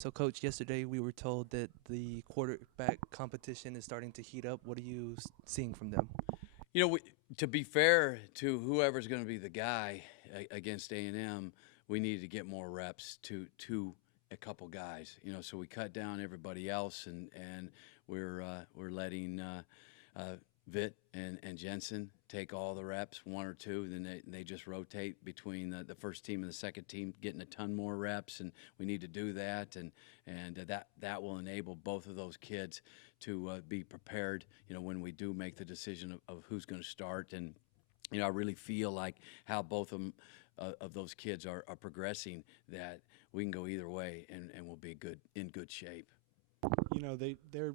So, Coach, yesterday we were told that the quarterback competition is starting to heat up. What are you seeing from them? You know, we, to be fair to whoever's going to be the guy against A&M, we need to get more reps to a couple guys. You know, so we cut down everybody else, and we're letting uh, Vitt and Jensen take all the reps, one or two. Then they just rotate between the first team and the second team, getting a ton more reps, and we need to do that, and that will enable both of those kids to be prepared. You know, when we do make the decision of who's going to start, and you know, I really feel like how both of those kids are progressing, that we can go either way, and we'll be in good shape. They're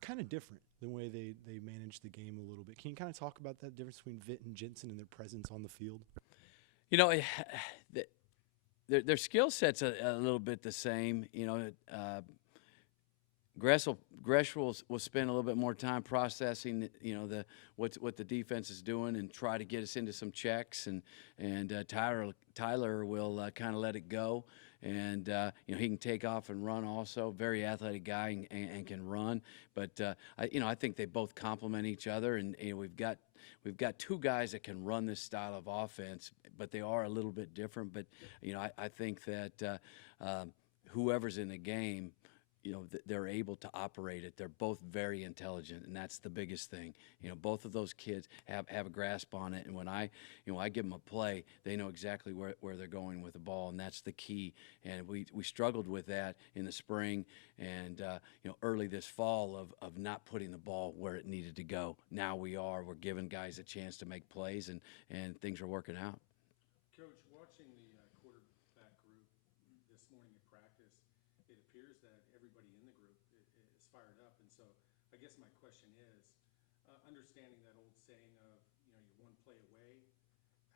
kind of different the way they manage the game a little bit. Can you kind of talk about that difference between Vitt and Jensen and their presence on the field? You know, their skill set's a little bit the same. You know, Gresh will spend a little bit more time processing, you know, what the defense is doing and try to get us into some checks, and Tyler will kind of let it go, and you know, he can take off and run also. Very athletic guy, and can run, but I think they both complement each other, and you know, we've got two guys that can run this style of offense, but they are a little bit different. But you know, I think that whoever's in the game, you know, they're able to operate it. They're both very intelligent, and that's the biggest thing. You know, both of those kids have a grasp on it, and when I give them a play, they know exactly where they're going with the ball, and that's the key. And we struggled with that in the spring, and you know, early this fall of not putting the ball where it needed to go. Now we're giving guys a chance to make plays, and things are working out. Coach, watching the quarterback group this morning at practice, it appears that everybody in the group is fired up. And so I guess my question is, understanding that old saying of, you know, you're one play away,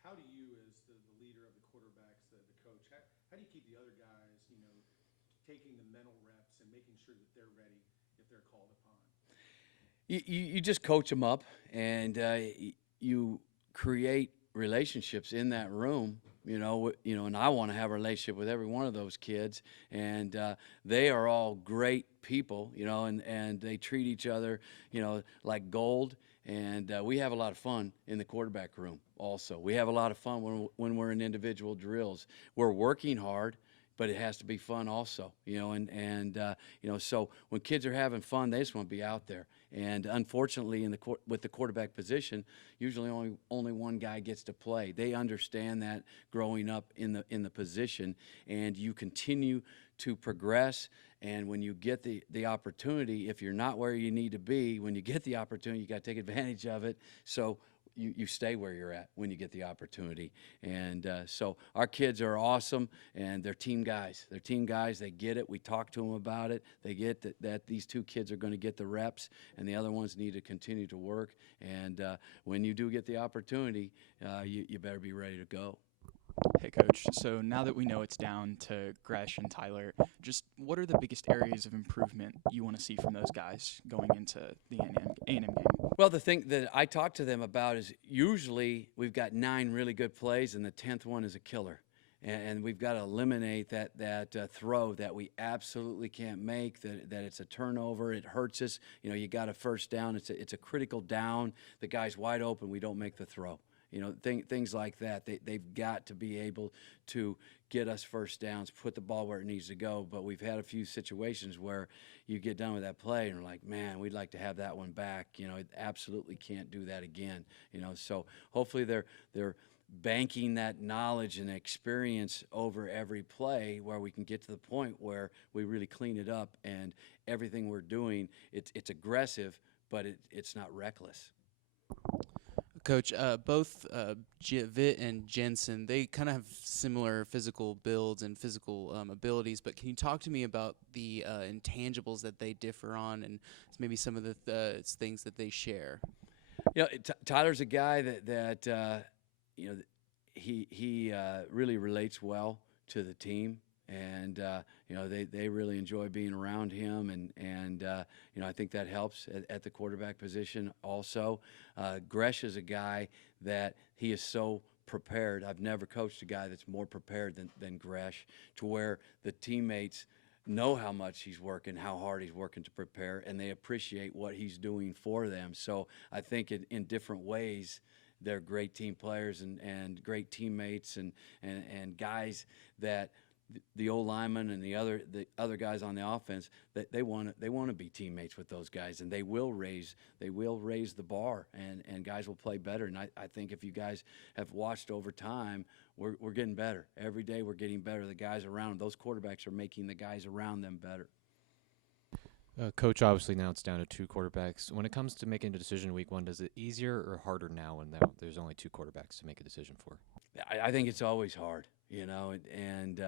how do you, as the leader of the quarterbacks, the coach, how do you keep the other guys, you know, taking the mental reps and making sure that they're ready if they're called upon? You just coach them up, and you create relationships in that room. And I want to have a relationship with every one of those kids, and they are all great people. You know, and they treat each other, you know, like gold. And we have a lot of fun in the quarterback room. Also, we have a lot of fun when we're in individual drills. We're working hard, but it has to be fun also, you know, and you know, so when kids are having fun, they just want to be out there. And unfortunately, with the quarterback position, usually only one guy gets to play. They understand that growing up in the position, and you continue to progress. And when you get the opportunity, if you're not where you need to be, when you get the opportunity, you got to take advantage of it. So you stay where you're at when you get the opportunity. And so our kids are awesome, and they're team guys. They're team guys. They get it. We talk to them about it. They get that these two kids are going to get the reps, and the other ones need to continue to work. And when you do get the opportunity, you better be ready to go. Hey, Coach. So now that we know it's down to Gresh and Tyler, just what are the biggest areas of improvement you want to see from those guys going into the A&M game? Well, the thing that I talk to them about is usually we've got 9 really good plays, and the 10th one is a killer. And we've got to eliminate that throw that we absolutely can't make, that it's a turnover, it hurts us. You know, you got a first down, it's a critical down, the guy's wide open, we don't make the throw. You know, things like that. They've got to be able to get us first downs, put the ball where it needs to go. But we've had a few situations where you get done with that play and you're like, man, we'd like to have that one back. You know, it absolutely can't do that again. You know, so hopefully they're banking that knowledge and experience over every play, where we can get to the point where we really clean it up, and everything we're doing, it's aggressive, but it's not reckless. Coach, both Vitt and Jensen, they kind of have similar physical builds and physical abilities, but can you talk to me about the intangibles that they differ on, and maybe some of the things that they share? You know, Tyler's a guy that you know, he really relates well to the team, and you know, they really enjoy being around him, and you know, I think that helps at the quarterback position also. Gresh is a guy that he is so prepared. I've never coached a guy that's more prepared than Gresh, to where the teammates know how much he's working, how hard he's working to prepare, and they appreciate what he's doing for them. So I think in different ways, they're great team players and great teammates and guys that the old linemen and the other guys on the offense, that they want to be teammates with those guys, and they will raise the bar, and guys will play better. And I think if you guys have watched over time, we're getting better every day. We're getting better. The guys around them, those quarterbacks are making the guys around them better. Coach, obviously now it's down to 2 quarterbacks. When it comes to making a decision week 1, is it easier or harder now when there's only 2 quarterbacks to make a decision for? I think it's always hard, and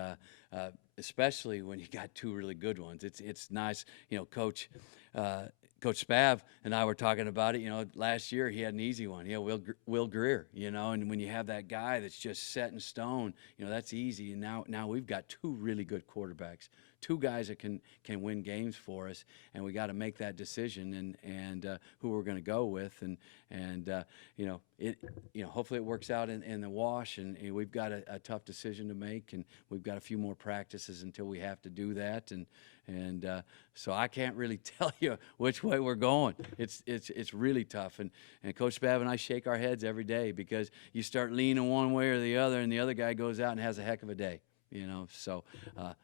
especially when you got 2 really good ones. It's nice, Coach Spav and I were talking about it. Last year he had an easy one. Will Greer. And when you have that guy that's just set in stone, that's easy. And now we've got 2 really good quarterbacks, 2 guys that can win games for us, and we got to make that decision and who we're going to go with, and hopefully it works out in the wash, and we've got a tough decision to make, and we've got a few more practices until we have to do that, and so I can't really tell you which way we're going. It's really tough, and Coach Spav and I shake our heads every day because you start leaning one way or the other, and the other guy goes out and has a heck of a day. So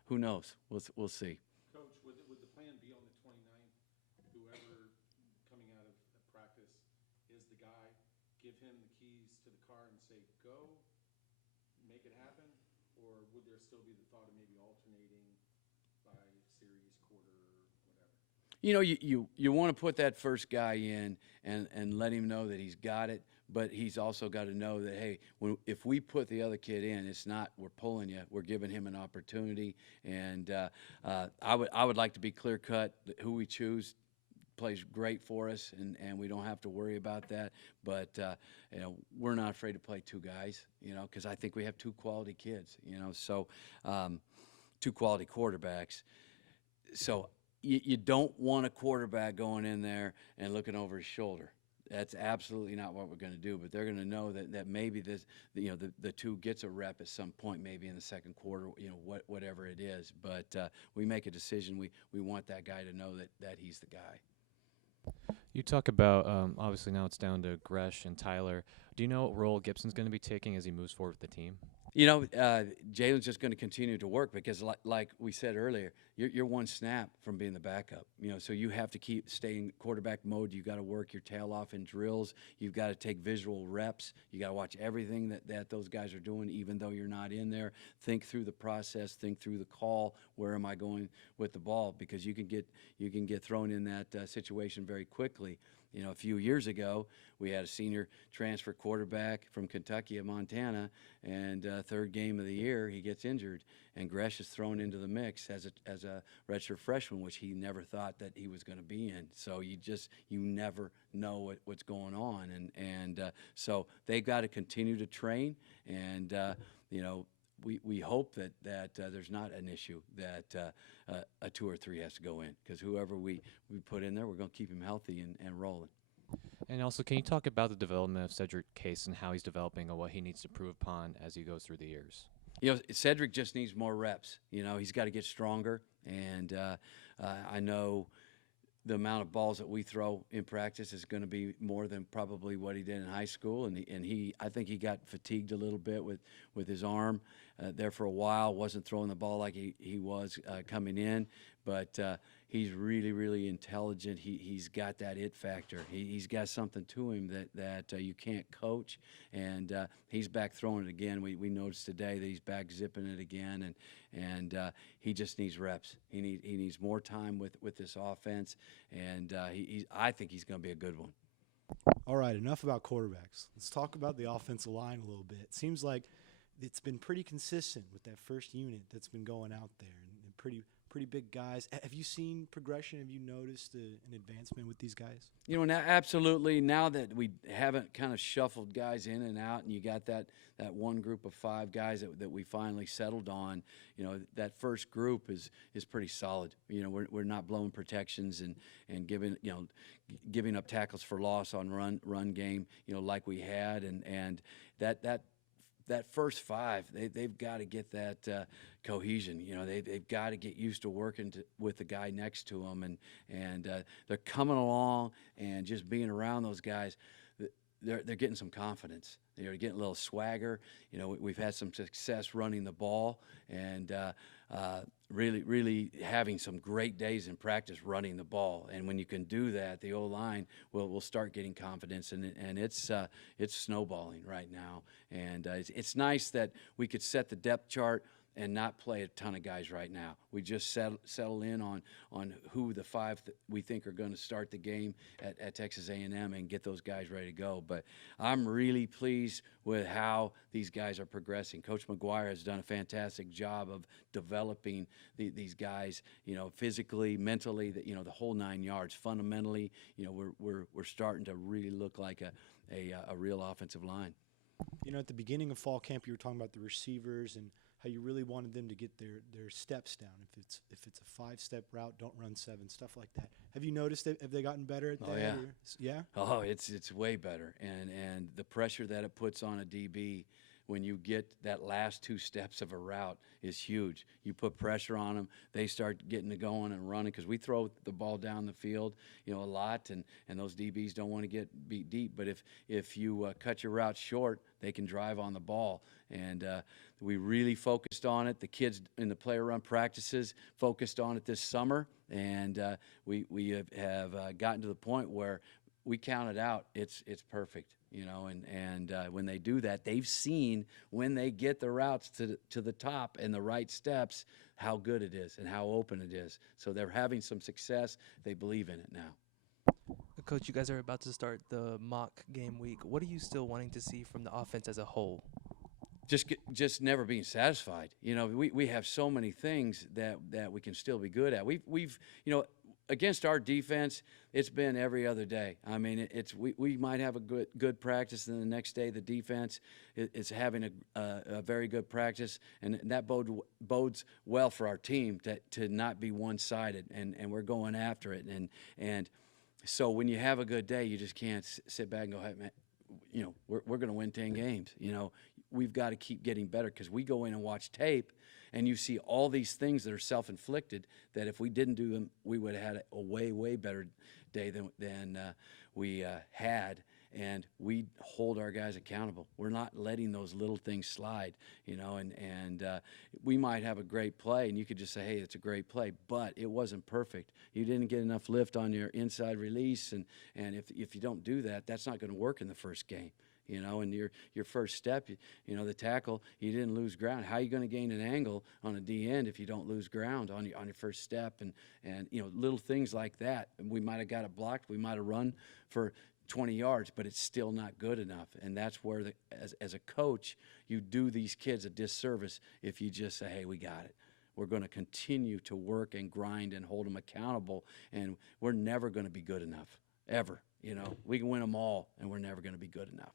who knows? We'll see. Coach, would the plan be on the 29th, whoever coming out of practice is the guy, give him the keys to the car and say, go, make it happen? Or would there still be the thought of maybe alternating by series, quarter, whatever? You want to put that first guy in and let him know that he's got it, but he's also got to know that, hey, if we put the other kid in, it's not we're pulling you, we're giving him an opportunity. And I would like to be clear cut. Who we choose plays great for us, and we don't have to worry about that. But we're not afraid to play 2 guys, because I think we have 2 quality kids, so 2 quality quarterbacks. So you don't want a quarterback going in there and looking over his shoulder. That's absolutely not what we're going to do. But they're going to know that maybe this, the 2 gets a rep at some point, maybe in the second quarter, whatever it is. But we make a decision. We want that guy to know that he's the guy. You talk about, obviously now it's down to Gresh and Tyler. Do you know what role Gibson's going to be taking as he moves forward with the team? Jalen's just going to continue to work because, like we said earlier, you're one snap from being the backup. So you have to stay in quarterback mode. You got to work your tail off in drills. You've got to take visual reps. You got to watch everything that those guys are doing, even though you're not in there. Think through the process. Think through the call. Where am I going with the ball? Because you can get thrown in that situation very quickly. A few years ago, we had a senior transfer quarterback from Kentucky and Montana, and 3rd game of the year, he gets injured, and Gresh is thrown into the mix as a redshirt freshman, which he never thought that he was going to be in. So you never know what's going on, and so they've got to continue to train, and we hope that there's not an issue that a 2 or 3 has to go in, because whoever we put in there, we're going to keep him healthy and rolling. And also, can you talk about the development of Cedric Case and how he's developing and what he needs to improve upon as he goes through the years? Cedric just needs more reps. He's got to get stronger, and I know the amount of balls that we throw in practice is going to be more than probably what he did in high school, and I think he got fatigued a little bit with his arm there for a while. Wasn't throwing the ball like he was coming in, but he's really, really intelligent. He's got that it factor. He's got something to him that you can't coach, and he's back throwing it again. We noticed today that he's back zipping it again, and he just needs reps. He needs more time with this offense, and I think he's going to be a good one. All right, enough about quarterbacks. Let's talk about the offensive line a little bit. It seems like it's been pretty consistent with that first unit that's been going out there, and pretty big guys. Have you seen progression? Have you noticed an advancement with these guys? Now, absolutely. Now that we haven't kind of shuffled guys in and out, and you got that one group of 5 guys that we finally settled on, that first group is pretty solid. We're not blowing protections and giving up tackles for loss on run game, like we had, and that that first five, they've got to get that cohesion. You know, they've got to get used to working with the guy next to them, and they're coming along and just being around those guys. They're getting some confidence. They're getting a little swagger. You know, we've had some success running the ball, and really having some great days in practice running the ball. And when you can do that, the O-line will start getting confidence, and it's snowballing right now. And it's nice that we could set the depth chart and not play a ton of guys right now. We just settle in on who the five we think are going to start the game at Texas A&M and get those guys ready to go. But I'm really pleased with how these guys are progressing. Coach McGuire has done a fantastic job of developing these guys, you know, physically, mentally, the whole 9 yards. Fundamentally, you know, we're starting to really look like a real offensive line. You know, at the beginning of fall camp, you were talking about the receivers and how you really wanted them to get their steps down. If it's a 5-step route, don't run 7, stuff like that. Have you noticed it? Have they gotten better at that? Oh, yeah. Yeah? Oh, it's way better. And the pressure that it puts on a DB when you get that last 2 steps of a route is huge. You put pressure on them, they start getting to going and running, because we throw the ball down the field, you know, a lot, and those DBs don't want to get beat deep. But if you cut your route short, they can drive on the ball. And we really focused on it. The kids in the player run practices focused on it this summer, and we have gotten to the point where we count it out. It's perfect, you know, and when they do that, they've seen when they get the routes to the top and the right steps, how good it is and how open it is. So they're having some success. They believe in it now. Coach, you guys are about to start the mock game week. What are you still wanting to see from the offense as a whole? Just never being satisfied. You know, we have so many things that we can still be good at. We've you know, against our defense, it's been every other day. I mean, we might have a good practice, and the next day the defense is having a very good practice, and that bodes well for our team to not be one-sided, and we're going after it. And so when you have a good day, you just can't sit back and go, hey, man, you know, we're going to win 10 games. You know, we've got to keep getting better, because we go in and watch tape, and you see all these things that are self-inflicted that if we didn't do them, we would have had a way better day than we had. And we hold our guys accountable. We're not letting those little things slide, you know, and we might have a great play, and you could just say, hey, it's a great play, but it wasn't perfect. You didn't get enough lift on your inside release, and if you don't do that, that's not going to work in the first game. You know, and your first step, you know, the tackle, you didn't lose ground. How are you going to gain an angle on a D end if you don't lose ground on your first step? And you know, little things like that. And we might have got it blocked. We might have run for 20 yards, but it's still not good enough. And that's where, as a coach, you do these kids a disservice if you just say, hey, we got it. We're going to continue to work and grind and hold them accountable, and we're never going to be good enough, ever. You know, we can win them all, and we're never going to be good enough.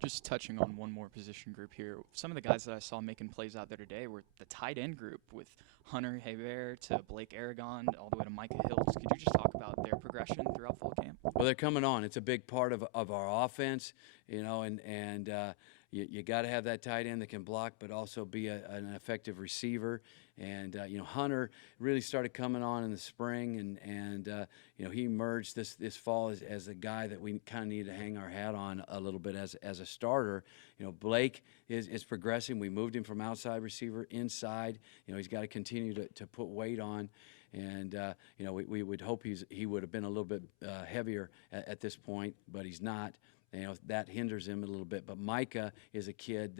Just touching on one more position group here, some of the guys that I saw making plays out there today were the tight end group, with Hunter Hebert to Blake Aragon all the way to Micah Hills. Could you just talk about their progression throughout fall camp? Well, they're coming on. It's a big part of our offense, you know, and you got to have that tight end that can block but also be an effective receiver. And you know, Hunter really started coming on in the spring, and you know, he emerged this fall as a guy that we kind of need to hang our hat on a little bit as a starter. You know, Blake is progressing. We moved him from outside receiver inside. You know, he's got to continue to put weight on. And you know, we would hope he would have been a little bit heavier at this point, but he's not. You know, that hinders him a little bit. But Micah is a kid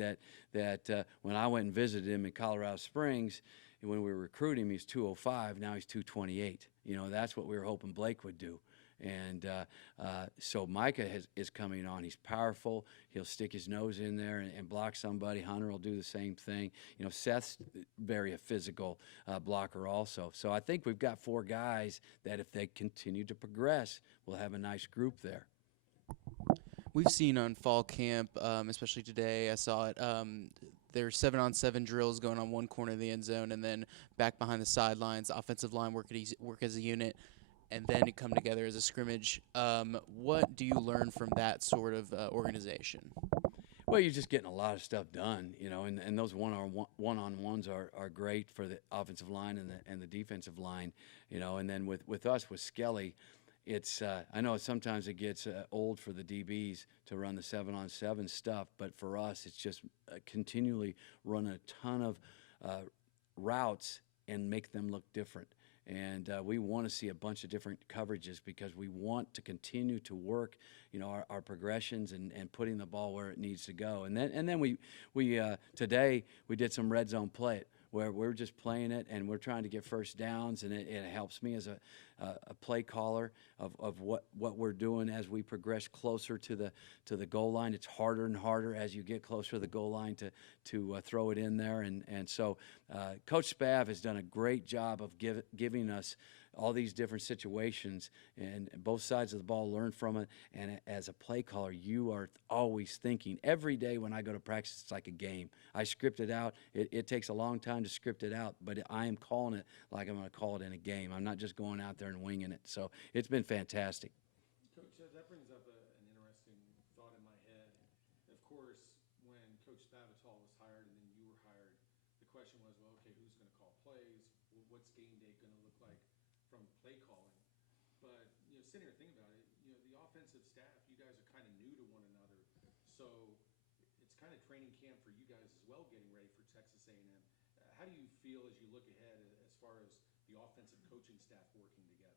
that when I went and visited him in Colorado Springs, when we were recruiting him, he's 205. Now he's 228. You know, that's what we were hoping Blake would do. And so Micah is coming on. He's powerful. He'll stick his nose in there and block somebody. Hunter will do the same thing. You know, Seth's very a physical blocker also. So I think we've got 4 guys that if they continue to progress, we'll have a nice group there. We've seen on fall camp, especially today, I saw it, there's 7-on-7 drills going on one corner of the end zone, and then back behind the sidelines, offensive line work as a unit, and then it come together as a scrimmage. What do you learn from that sort of organization? Well, you're just getting a lot of stuff done, and those one-on-ones are great for the offensive line and the defensive line, and then with us with Skelly, it's I know sometimes it gets old for the DBs to run the 7-on-7 stuff, but for us it's just continually run a ton of routes and make them look different. And we want to see a bunch of different coverages because we want to continue to work, our progressions and putting the ball where it needs to go. And then we today we did some red zone play where we're just playing it and we're trying to get first downs, and it helps me as a play caller of what we're doing as we progress closer to the goal line. It's harder and harder as you get closer to the goal line to throw it in there, and so Coach Spav has done a great job of giving us all these different situations, and both sides of the ball learn from it. And as a play caller, you are always thinking. Every day when I go to practice, it's like a game. I script it out. It takes a long time to script it out, but I am calling it like I'm going to call it in a game. I'm not just going out there and winging it. So it's been fantastic. Coach, that brings up an interesting thought in my head. Of course, when Coach Spavital was hired and then you were hired, the question was, well, okay, who's going to call plays? What's game day going to look like from play calling? But, sitting here thinking about it, the offensive staff, you guys are kind of new to one another. So it's kind of training camp for you guys as well, getting ready for Texas A&M. How do you feel as you look ahead as far as the offensive coaching staff working together?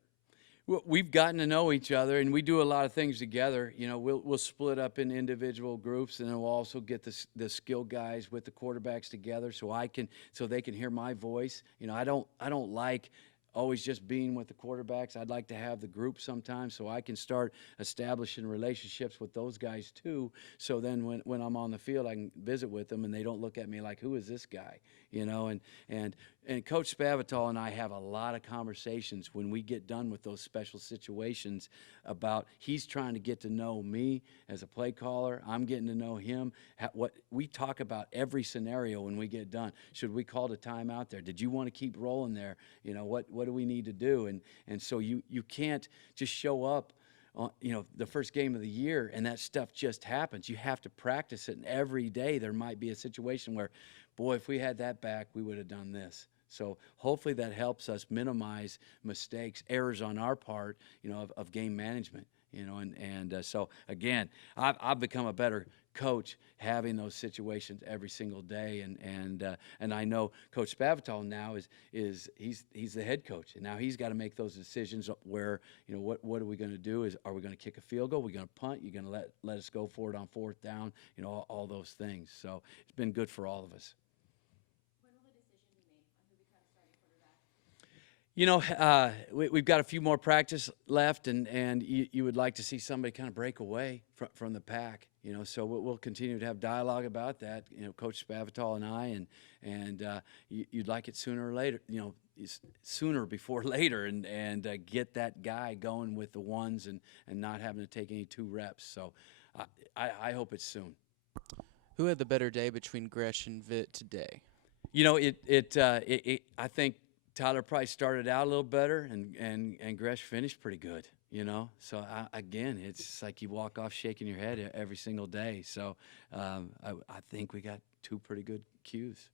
Well, we've gotten to know each other, and we do a lot of things together. We'll split up in individual groups, and then we'll also get the skill guys with the quarterbacks together, so they can hear my voice. I don't like always just being with the quarterbacks. I'd like to have the group sometimes, so I can start establishing relationships with those guys too. So then when I'm on the field, I can visit with them, and they don't look at me like, who is this guy? And Coach Spavital and I have a lot of conversations when we get done with those special situations about he's trying to get to know me as a play caller. I'm getting to know him. What we talk about every scenario when we get done. Should we call the timeout there? Did you want to keep rolling there? What do we need to do? And so you can't just show up on, the first game of the year and that stuff just happens. You have to practice it, and every day there might be a situation where, boy, if we had that back, we would have done this. So hopefully that helps us minimize mistakes, errors on our part, of game management, so again, I've become a better coach having those situations every single day, and I know Coach Spavital now is he's the head coach, and now he's got to make those decisions where, what are we going to do? Are we going to kick a field goal? Are we going to punt? You're going to let us go for it on fourth down? All those things. So it's been good for all of us. We've got a few more practice left, and you would like to see somebody kind of break away from the pack, so we'll continue to have dialogue about that, Coach Spavital and I, and you'd like it sooner or later, sooner before later, and get that guy going with the ones and not having to take any 2 reps. So I hope it's soon. Who had the better day between Gresh and Vitt today? I think Tyler Price started out a little better, and Gresh finished pretty good, So again, it's like you walk off shaking your head every single day. So I think we got 2 pretty good cues.